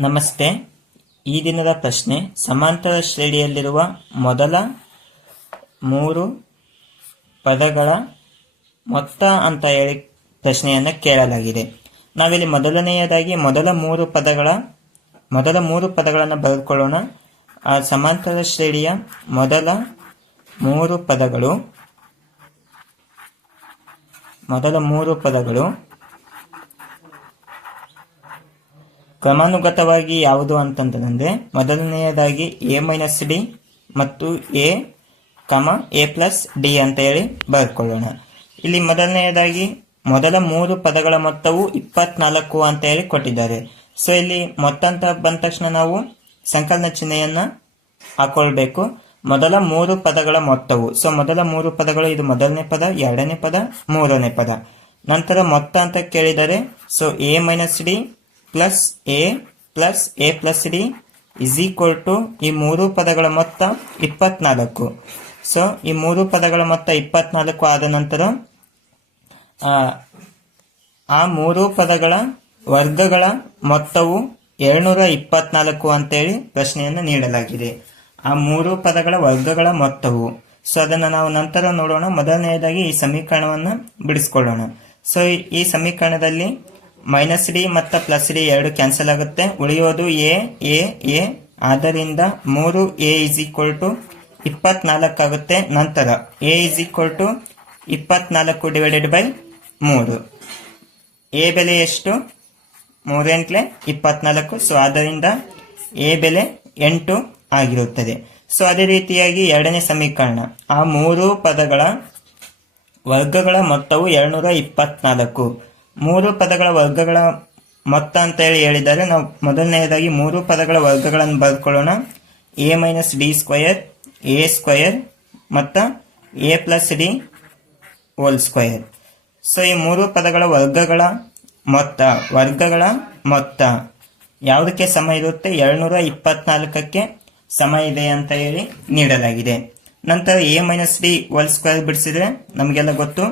ನಮಸ್ತೆ. ಈ ದಿನದ ಪ್ರಶ್ನೆ, ಸಮಾಂತರ ಶ್ರೇಣಿಯಲ್ಲಿರುವ ಮೊದಲ ಮೂರು ಪದಗಳ ಮೊತ್ತ ಅಂತ ಹೇಳಿ ಪ್ರಶ್ನೆಯನ್ನು ಕೇಳಲಾಗಿದೆ. ನಾವಿಲ್ಲಿ ಮೊದಲನೆಯದಾಗಿ ಮೊದಲ ಮೂರು ಪದಗಳ, ಮೊದಲ ಮೂರು ಪದಗಳನ್ನು ಬರೆದುಕೊಳ್ಳೋಣ. ಆ ಸಮಾಂತರ ಶ್ರೇಣಿಯ ಮೊದಲ ಮೂರು ಪದಗಳು, ಮೊದಲ ಮೂರು ಪದಗಳು ಕ್ರಮಾನುಗತವಾಗಿ ಯಾವುದು ಅಂತಂತಂದ್ರೆ, ಮೊದಲನೆಯದಾಗಿ ಎ ಮೈನಸ್ ಡಿ ಮತ್ತು A comma A plus D ಅಂತ ಹೇಳಿ ಬರ್ಕೊಳ್ಳೋಣ. ಇಲ್ಲಿ ಮೊದಲನೆಯದಾಗಿ ಮೊದಲ ಮೂರು ಪದಗಳ ಮೊತ್ತವು ಇಪ್ಪತ್ನಾಲ್ಕು ಅಂತ ಹೇಳಿ ಕೊಟ್ಟಿದ್ದಾರೆ. ಸೊ ಇಲ್ಲಿ ಮೊತ್ತ ಅಂತ ಬಂದ ತಕ್ಷಣ ನಾವು ಸಂಕಲನ ಚಿಹ್ನೆಯನ್ನ ಹಾಕೊಳ್ಬೇಕು. ಮೊದಲ ಮೂರು ಪದಗಳ ಮೊತ್ತವು. ಸೊ ಮೊದಲ ಮೂರು ಪದಗಳು ಇದು ಮೊದಲನೇ ಪದ, ಎರಡನೇ ಪದ, ಮೂರನೇ ಪದ. ನಂತರ ಮೊತ್ತ ಅಂತ ಕೇಳಿದರೆ so a minus d plus a plus a plus d is equal to ಈ ಮೂರು ಪದಗಳ ಮೊತ್ತ ಇಪ್ಪತ್ನಾಲ್ಕು. ಸೊ ಈ ಮೂರು ಪದಗಳ ಮೊತ್ತ ಇಪ್ಪತ್ನಾಲ್ಕು ಆದ ನಂತರ ಆ, ಮೂರು ಪದಗಳ ವರ್ಗಗಳ ಮೊತ್ತವು ಏಳ್ನೂರ ಇಪ್ಪತ್ನಾಲ್ಕು ಅಂತೇಳಿ ಪ್ರಶ್ನೆಯನ್ನು ನೀಡಲಾಗಿದೆ. ಆ ಮೂರು ಪದಗಳ ವರ್ಗಗಳ ಮೊತ್ತವು. ಸೊ ಅದನ್ನು ನಾವು ನಂತರ ನೋಡೋಣ. ಮೊದಲನೆಯದಾಗಿ ಈ ಸಮೀಕರಣವನ್ನು ಬಿಡಿಸ್ಕೊಳ್ಳೋಣ. ಸೊ ಈ ಸಮೀಕರಣದಲ್ಲಿ ಮೈನಸ್ ಡಿ ಮತ್ತು ಪ್ಲಸ್ ಡಿ ಎರಡು ಕ್ಯಾನ್ಸಲ್ ಆಗುತ್ತೆ. ಉಳಿಯೋದು ಎ ಎ ಎ. ಆದ್ದರಿಂದ ಮೂರು ಎ ಇಸ್ ಈಕ್ವಲ್ ಟು ಇಪ್ಪತ್ನಾಲ್ಕು ಆಗುತ್ತೆ. ನಂತರ ಎ ಇಸ್ ಈಕ್ವಲ್ ಟು ಇಪ್ಪತ್ನಾಲ್ಕು ಡಿವೈಡೆಡ್ ಬೈ ಮೂರು. ಎ ಬೆಲೆ ಎಷ್ಟು? ಮೂರೆಂಟ್ಲೆ ಇಪ್ಪತ್ನಾಲ್ಕು. ಸೊ ಆದ್ದರಿಂದ ಎ ಬೆಲೆ ಎಂಟು ಆಗಿರುತ್ತದೆ. ಸೊ ಅದೇ ರೀತಿಯಾಗಿ ಎರಡನೇ ಸಮೀಕರಣ. ಆ ಮೂರು ಪದಗಳ ವರ್ಗಗಳ ಮೊತ್ತವು ಎರಡ್ನೂರ ಇಪ್ಪತ್ನಾಲ್ಕು. ಮೂರು ಪದಗಳ ವರ್ಗಗಳ ಮೊತ್ತ ಅಂತ ಹೇಳಿ ಹೇಳಿದರೆ ನಾವು ಮೊದಲನೆಯದಾಗಿ ಮೂರು ಪದಗಳ ವರ್ಗಗಳನ್ನು ಬರ್ಕೊಳ್ಳೋಣ. A minus d square a square ಮತ್ತು a plus d whole square so, ಈ ಮೂರು ಪದಗಳ ವರ್ಗಗಳ ಮೊತ್ತ ವರ್ಗಗಳ ಮೊತ್ತ ಯಾವುದಕ್ಕೆ ಸಮ ಇರುತ್ತೆ? ಎರಡ್ನೂರ ಇಪ್ಪತ್ನಾಲ್ಕಕ್ಕೆ ಸಮ ಇದೆ ಅಂತ ಹೇಳಿ ನೀಡಲಾಗಿದೆ. ನಂತರ a minus d whole square ಬಿಡಿಸಿದ್ರೆ ನಮಗೆಲ್ಲ ಗೊತ್ತು?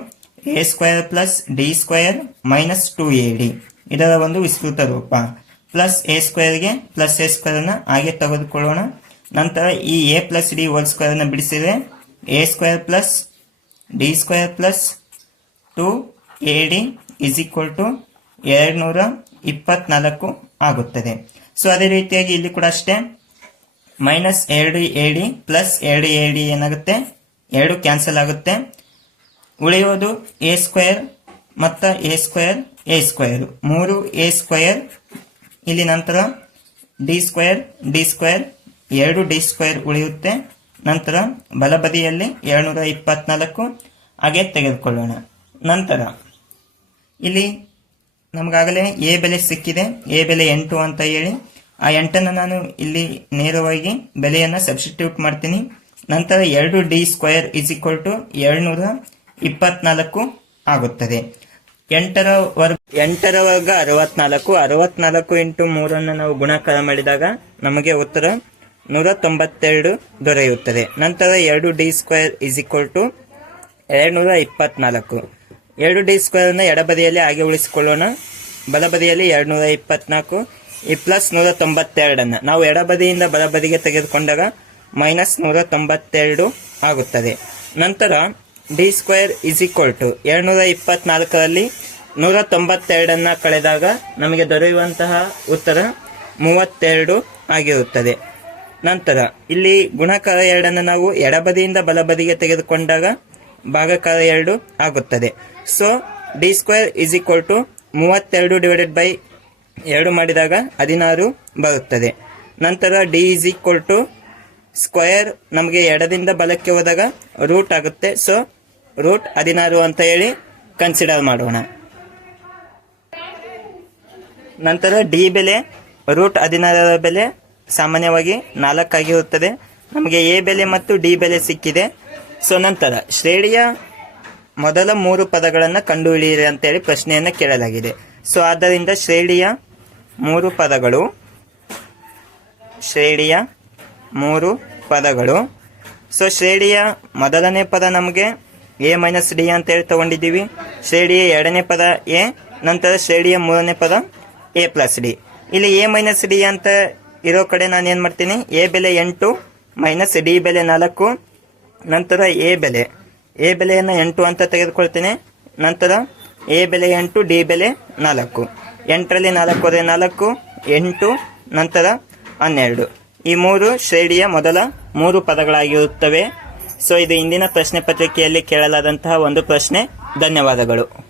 A square plus d square minus two a d ಇದರ ಒಂದು ವಿಸ್ತೃತ ರೂಪ. ಪ್ಲಸ್ ಎ ಸ್ಕ್ವೇರ್ಗೆ ಪ್ಲಸ್ ಎ ಸ್ಕ್ವೇರ್ ಅನ್ನ ಹಾಗೆ ತೆಗೆದುಕೊಳ್ಳೋಣ. ನಂತರ ಈ a plus d whole square ಅನ್ನು ಬಿಡಿಸಿದ್ರೆ a square plus d square plus two a d is equal to ಎರಡು ನೂರ ಇಪ್ಪತ್ನಾಲ್ಕು ಆಗುತ್ತದೆ. ಸೊ ಅದೇ ರೀತಿಯಾಗಿ ಇಲ್ಲಿ ಕೂಡ ಅಷ್ಟೇ. ಮೈನಸ್ ಎರಡು ಎ ಡಿ ಪ್ಲಸ್ ಎರಡು ಎ ಡಿ ಏನಾಗುತ್ತೆ? ಎರಡು ಕ್ಯಾನ್ಸಲ್ ಆಗುತ್ತೆ. ಉಳಿಯೋದು ಎ ಸ್ಕ್ವೇರ್ ಮತ್ತು ಎ ಸ್ಕ್ವೇರ್ ಎ ಸ್ಕ್ವೇರ್. ಮೂರು ಎ ಸ್ಕ್ವೇರ್. ಇಲ್ಲಿ ನಂತರ ಡಿ ಸ್ಕ್ವೇರ್ ಡಿ ಸ್ಕ್ವೇರ್, ಎರಡು ಡಿ ಸ್ಕ್ವೇರ್ ಉಳಿಯುತ್ತೆ. ನಂತರ ಬಲಬದಿಯಲ್ಲಿ ಏಳ್ನೂರ ಇಪ್ಪತ್ನಾಲ್ಕು. ಹಾಗೆ ತೆಗೆದುಕೊಳ್ಳೋಣ. ನಂತರ ಇಲ್ಲಿ ನಮಗಾಗಲೇ ಎ ಬೆಲೆ ಸಿಕ್ಕಿದೆ. ಎ ಬೆಲೆ ಎಂಟು ಅಂತ ಹೇಳಿ. ಆ ಎಂಟನ್ನು ನಾನು ಇಲ್ಲಿ ನೇರವಾಗಿ ಬೆಲೆಯನ್ನು ಸಬ್ಸ್ಟಿಟ್ಯೂಟ್ ಮಾಡ್ತೀನಿ. ನಂತರ ಎರಡು d square is equal to ಏಳ್ನೂರ ಇಪ್ಪತ್ನಾಲ್ಕು ಆಗುತ್ತದೆ. ಎಂಟರ ವರ್ಗ ಎಂಟರ ವರ್ಗ ಅರವತ್ನಾಲ್ಕು ಅರವತ್ನಾಲ್ಕು ಇಂಟು ಮೂರನ್ನು ನಾವು ಗುಣಾಕಾರ ಮಾಡಿದಾಗ ನಮಗೆ ಉತ್ತರ ನೂರ ತೊಂಬತ್ತೆರಡು ದೊರೆಯುತ್ತದೆ. ನಂತರ ಎರಡು d square is equal to ಎರಡ್ನೂರ ಇಪ್ಪತ್ನಾಲ್ಕು ಎರಡು ಡಿ ಸ್ಕ್ವೇರನ್ನು ಎಡಬದಿಯಲ್ಲಿ ಹಾಗೆ ಉಳಿಸಿಕೊಳ್ಳೋಣ. ಬಲಬದಿಯಲ್ಲಿ ಎರಡ್ನೂರ ಇಪ್ಪತ್ನಾಲ್ಕು ಈ ಪ್ಲಸ್ ನೂರ ತೊಂಬತ್ತೆರಡನ್ನು ನಾವು ಎಡಬದಿಯಿಂದ ಬಲಬದಿಗೆ ತೆಗೆದುಕೊಂಡಾಗ ಮೈನಸ್ ನೂರ ತೊಂಬತ್ತೆರಡು ಆಗುತ್ತದೆ. ನಂತರ d square is equal to ಎರಡ್ನೂರ ಇಪ್ಪತ್ನಾಲ್ಕರಲ್ಲಿ ನೂರ ತೊಂಬತ್ತೆರಡನ್ನು ಕಳೆದಾಗ ನಮಗೆ ದೊರೆಯುವಂತಹ ಉತ್ತರ ಮೂವತ್ತೆರಡು ಆಗಿರುತ್ತದೆ. ನಂತರ ಇಲ್ಲಿ ಗುಣಕಾರ ಎರಡನ್ನು ನಾವು ಎಡಬದಿಯಿಂದ ಬಲಬದಿಗೆ ತೆಗೆದುಕೊಂಡಾಗ ಭಾಗಕಾರ ಎರಡು ಆಗುತ್ತದೆ. So d square is equal to ಮೂವತ್ತೆರಡು ಡಿವೈಡೆಡ್ ಬೈ ಎರಡು ಮಾಡಿದಾಗ ಹದಿನಾರು ಬರುತ್ತದೆ. ನಂತರ d is equal to square ನಮಗೆ ಎಡದಿಂದ ಬಲಕ್ಕೆ ಹೋದಾಗ ರೂಟ್ ಆಗುತ್ತೆ. ಸೊ ರೂಟ್ ಹದಿನಾರು ಅಂತ ಹೇಳಿ ಕನ್ಸಿಡರ್ ಮಾಡೋಣ. ನಂತರ ಡಿ ಬೆಲೆ, ರೂಟ್ ಹದಿನಾರರ ಬೆಲೆ ಸಾಮಾನ್ಯವಾಗಿ ನಾಲ್ಕಾಗಿರುತ್ತದೆ. ನಮಗೆ ಎ ಬೆಲೆ ಮತ್ತು ಡಿ ಬೆಲೆ ಸಿಕ್ಕಿದೆ. ಸೊ ನಂತರ ಶ್ರೇಣಿಯ ಮೊದಲ ಮೂರು ಪದಗಳನ್ನು ಕಂಡುಹಿಡಿಯಿರಿ ಅಂತೇಳಿ ಪ್ರಶ್ನೆಯನ್ನು ಕೇಳಲಾಗಿದೆ. ಸೊ ಆದ್ದರಿಂದ ಶ್ರೇಣಿಯ ಮೂರು ಪದಗಳು, ಶ್ರೇಣಿಯ ಮೂರು ಪದಗಳು. ಸೊ ಶ್ರೇಣಿಯ ಮೊದಲನೇ ಪದ ನಮಗೆ ಎ ಮೈನಸ್ ಡಿ ಅಂತ ಹೇಳಿ ತಗೊಂಡಿದ್ದೀವಿ. ಶ್ರೇಡಿಯ ಎರಡನೇ ಪದ ಎ, ನಂತರ ಶ್ರೇಣಿಯ ಮೂರನೇ ಪದ ಎ ಪ್ಲಸ್ ಡಿ. ಇಲ್ಲಿ ಎ ಮೈನಸ್ ಡಿ ಅಂತ ಇರೋ ಕಡೆ ನಾನು ಏನು ಮಾಡ್ತೀನಿ? ಎ ಬೆಲೆ ಎಂಟು, ಮೈನಸ್ ಡಿ ಬೆಲೆ ನಾಲ್ಕು, ನಂತರ ಎ ಬೆಲೆ. ಎ ಬೆಲೆಯನ್ನು ಎಂಟು ಅಂತ ತೆಗೆದುಕೊಳ್ತೇನೆ. ನಂತರ ಎ ಬೆಲೆ ಎಂಟು, ಡಿ ಬೆಲೆ ನಾಲ್ಕು. ಎಂಟರಲ್ಲಿ ನಾಲ್ಕು ಅದೇ ನಾಲ್ಕು, ಎಂಟು, ನಂತರ ಹನ್ನೆರಡು. ಈ ಮೂರು ಶ್ರೇಣಿಯ ಮೊದಲ ಮೂರು ಪದಗಳಾಗಿರುತ್ತವೆ. ಸೊ ಇದು ಇಂದಿನ ಪ್ರಶ್ನೆ ಪತ್ರಿಕೆಯಲ್ಲಿ ಕೇಳಲಾದಂತಹ ಒಂದು ಪ್ರಶ್ನೆ. ಧನ್ಯವಾದಗಳು.